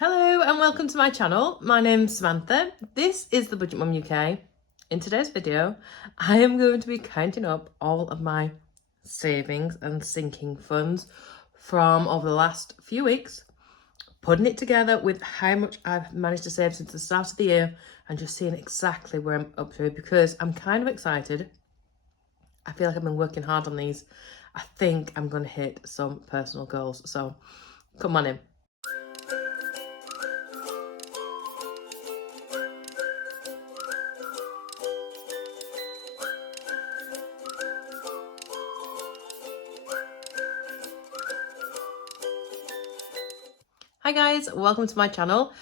Hello and welcome to my channel. My name's Samantha. This is the Budget Mum UK. In today's video, I am going to be counting up all of my savings and sinking funds from over the last few weeks, putting it together with how much I've managed to save since the start of the year and just seeing exactly where I'm up to because I'm kind of excited. I feel like I've been working hard on these. I think I'm going to hit some personal goals. So come on in. Hi guys, welcome to my channel.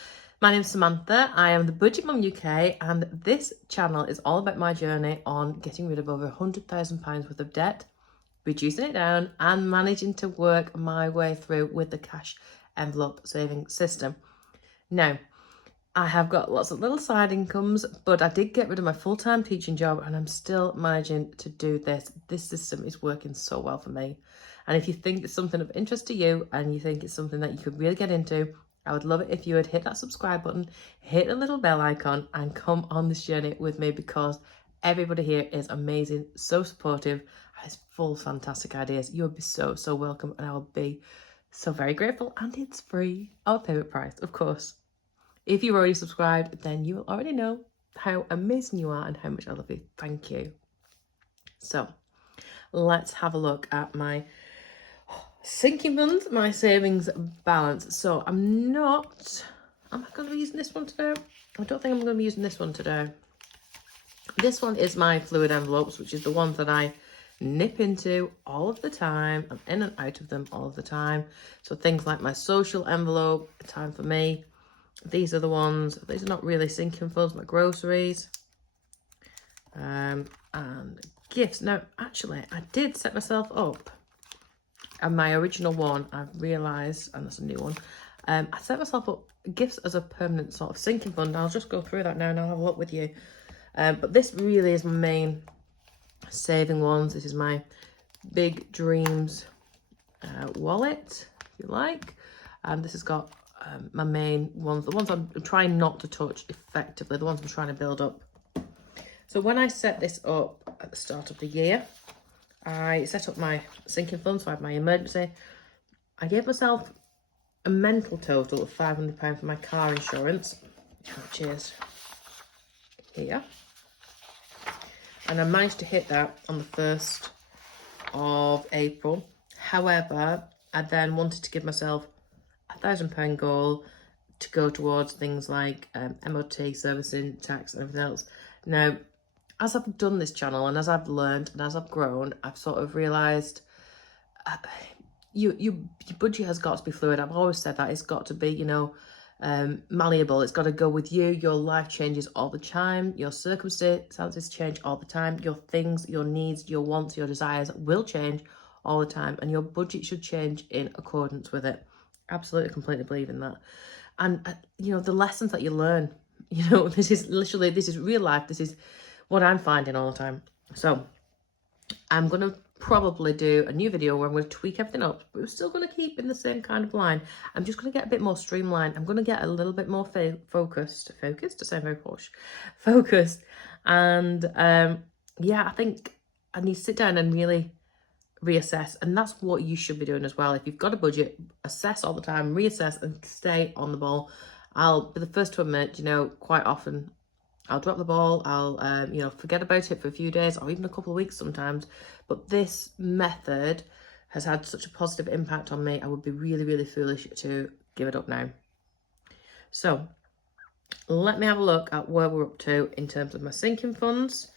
My name's Samantha. I am the Budget Mum UK and this channel is all about my journey on getting rid of over £100,000 worth of debt, reducing it down and managing to work my way through with the cash envelope saving system. Now, I have got lots of little side incomes, but I did get rid of my full-time teaching job and I'm still managing to do this. This system is working so well for me. And if you think it's something of interest to you and you think it's something that you could really get into, I would love it if you would hit that subscribe button, hit the little bell icon and come on this journey with me because everybody here is amazing, so supportive, has full fantastic ideas. You would be so welcome and I will be so very grateful, and it's free, our favourite price, of course. If you've already subscribed, then you will already know how amazing you are and how much I love you. Thank you. So let's have a look at my sinking funds, my savings balance. So am I going to be using this one today? I don't think I'm going to be using this one today. This one is my fluid envelopes, which is the ones that I nip into all of the time. I'm in and out of them all of the time. So things like my social envelope, time for me. These are the ones, these are not really sinking funds, my groceries and gifts. Now, actually, I did set myself up, and my original one, I've realised, and that's a new one, I set myself up gifts as a permanent sort of sinking fund. I'll just go through that now and I'll have a look with you. But this really is my main saving ones. This is my Big Dreams wallet, if you like. And this has got my main ones, the ones I'm trying not to touch effectively, the ones I'm trying to build up. So when I set this up at the start of the year, I set up my sinking fund, so I had my emergency. I gave myself a mental total of £500 for my car insurance, which is here. And I managed to hit that on the 1st of April. However, I then wanted to give myself £1,000 goal to go towards things like MOT, servicing, tax and everything else. Now, as I've done this channel and as I've learned and as I've grown, I've sort of realised your budget has got to be fluid. I've always said that. It's got to be, malleable. It's got to go with you. Your life changes all the time. Your circumstances change all the time. Your things, your needs, your wants, your desires will change all the time. And your budget should change in accordance with it. Absolutely, completely believe in that. And, the lessons that you learn, this is real life. This is what I'm finding all the time. So I'm going to probably do a new video where I'm going to tweak everything up, but we're still going to keep in the same kind of line. I'm just going to get a bit more streamlined. I'm going to get a little bit more focused, to sound very posh, focused. And I think I need to sit down and really reassess, and that's what you should be doing as well. If you've got a budget, assess all the time, reassess and stay on the ball. I'll be the first to admit, quite often I'll drop the ball, I'll forget about it for a few days or even a couple of weeks sometimes, but this method has had such a positive impact on me. I would be really foolish to give it up now. So let me have a look at where we're up to in terms of my sinking funds,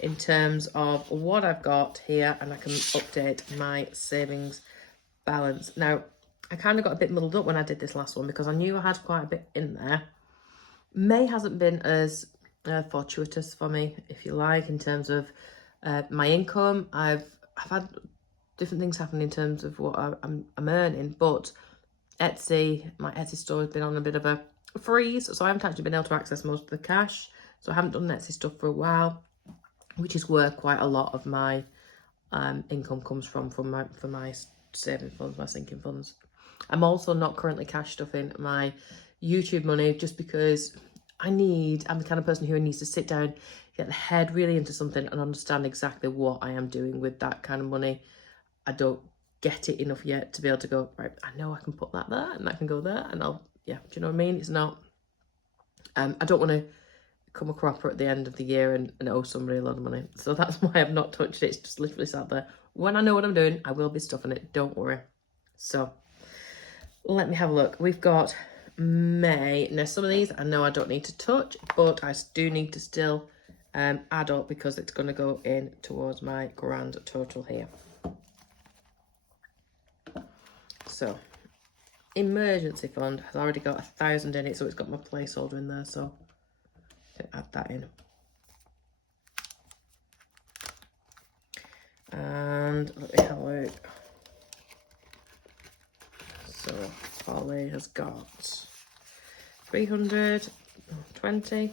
in terms of what I've got here, and I can update my savings balance. Now, I kind of got a bit muddled up when I did this last one because I knew I had quite a bit in there. May hasn't been as fortuitous for me, if you like, in terms of my income. I've had different things happen in terms of what I'm earning, but my Etsy store has been on a bit of a freeze, so I haven't actually been able to access most of the cash. So I haven't done Etsy stuff for a while, which is where quite a lot of my income comes from my saving funds, my sinking funds. I'm also not currently cash stuffing my YouTube money just because I'm the kind of person who needs to sit down, get the head really into something and understand exactly what I am doing with that kind of money. I don't get it enough yet to be able to go, right, I know I can put that there and that can go there and yeah, do you know what I mean? It's not, I don't want to come a cropper at the end of the year and owe somebody a lot of money. So that's why I've not touched it. It's just literally sat there. When I know what I'm doing, I will be stuffing it. Don't worry. So let me have a look. We've got May. Now, some of these I know I don't need to touch, but I do need to still add up because it's going to go in towards my grand total here. So, emergency fund has already got 1,000 in it, so it's got my placeholder in there, so add that in. And let me have a look. So Polly has got 320.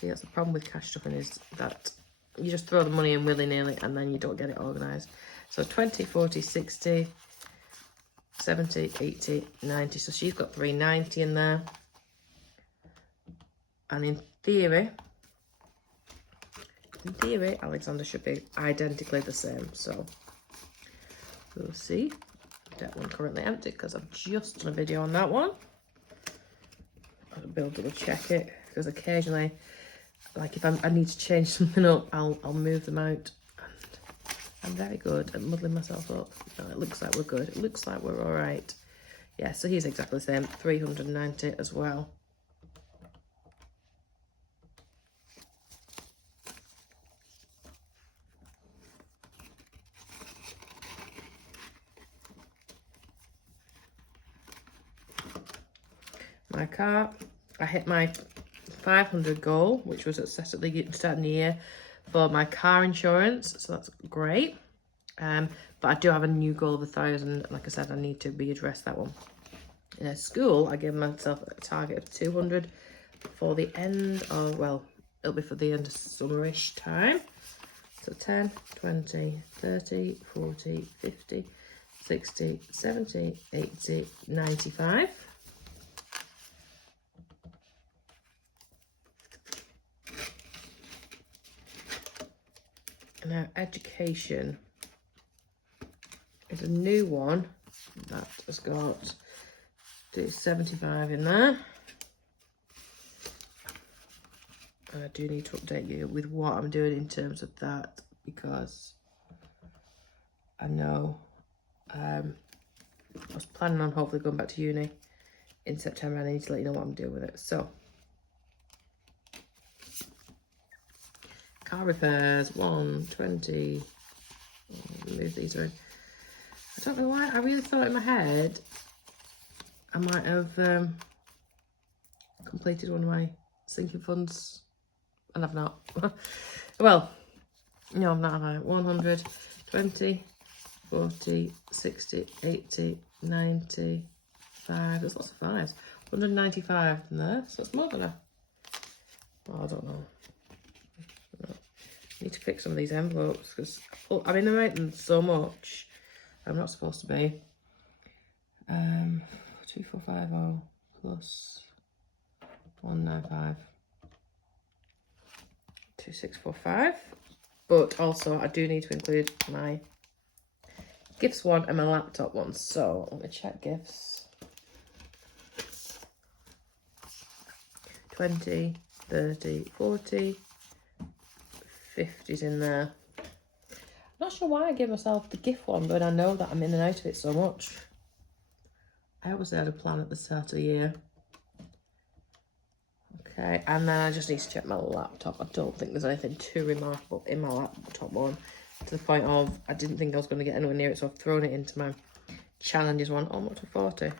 See, that's the problem with cash stuffing, is that you just throw the money in willy-nilly and then you don't get it organised. So 20, 40, 60, 70, 80, 90. So she's got 390 in there. And in theory, Alexander should be identically the same. So we'll see. That one currently empty because I've just done a video on that one. I'll be able to double check it because occasionally, like if I need to change something up, I'll move them out. And I'm very good at muddling myself up. No, it looks like we're good. It looks like we're all right. Yeah, so he's exactly the same. 390 as well. My car, I hit my 500 goal, which was at start of the year for my car insurance, so that's great. But I do have a new goal of 1,000. Like I said, I need to readdress that one. In school, I gave myself a target of 200 for the end of, well, it'll be for the end of summerish time. So 10, 20, 30, 40, 50, 60, 70, 80, 95. Now, education is a new one that has got 75 in there. And I do need to update you with what I'm doing in terms of that, because I know I was planning on hopefully going back to uni in September, and I need to let you know what I'm doing with it. So, car repairs, 120. Move these around. I don't know why. I really thought in my head I might have completed one of my sinking funds, and I've not. Well, no, I'm not. 100, 20, 40, 60, 80, 95. There's lots of fives. 195 in there, so it's more than a. Oh, I don't know. Need to fix some of these envelopes because I mean, they're writing so much. I'm not supposed to be. 2450 plus 195. 2645. But also, I do need to include my gifts one and my laptop one. So let me check gifts. 20, 30, 40. 50s in there. I'm not sure why I gave myself the gift one, but I know that I'm in and out of it so much. I obviously had a plan at the start of the year. Okay, and then I just need to check my laptop. I don't think there's anything too remarkable in my laptop one, to the point of I didn't think I was going to get anywhere near it, so I've thrown it into my challenges one. Oh, I'm up to 40. There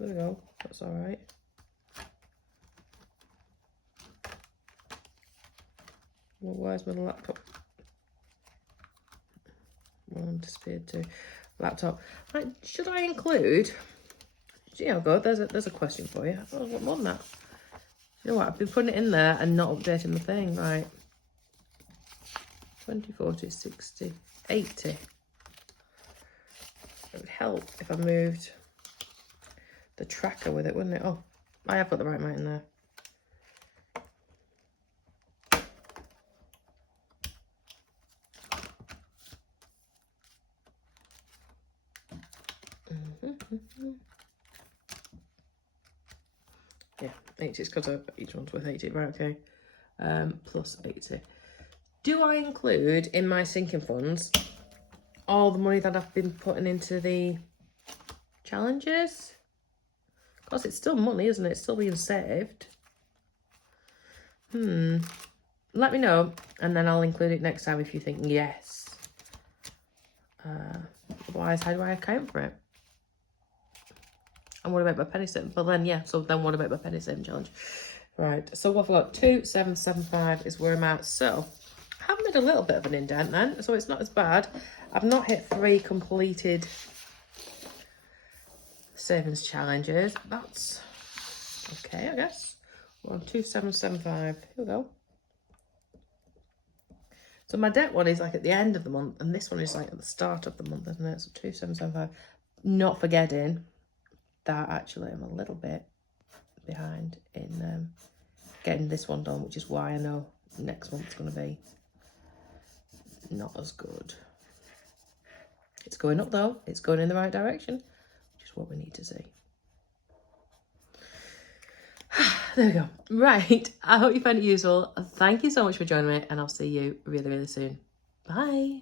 we go. That's all right. Well, where's my laptop? One disappeared too. Laptop. Right, should I include? Yeah, good. There's a question for you. I want more than that. You know what? I've been putting it in there and not updating the thing. Right. 20, 40, 60, 80. It would help if I moved the tracker with it, wouldn't it? Oh, I have got the right amount in there. Yeah, 80 is because each one's worth 80, right, okay. Plus 80. Do I include in my sinking funds all the money that I've been putting into the challenges? Because it's still money, isn't it? It's still being saved. Let me know, and then I'll include it next time if you think yes. Otherwise, how do I account for it? And what about my penny saving? Well then, yeah, so then what about my penny saving challenge? Right, so what I've got, 2775 is where I'm at. So I have made a little bit of an indent then, so it's not as bad. I've not hit 3 completed savings challenges. That's okay, I guess. We're on 2775. Here we go. So my debt one is like at the end of the month, and this one is like at the start of the month, isn't it? So 2775. Not forgetting that actually I'm a little bit behind in getting this one done, which is why I know next month's going to be not as good. It's going up though. It's going in the right direction, which is what we need to see. There we go. Right. I hope you found it useful. Thank you so much for joining me, and I'll see you really, really soon. Bye.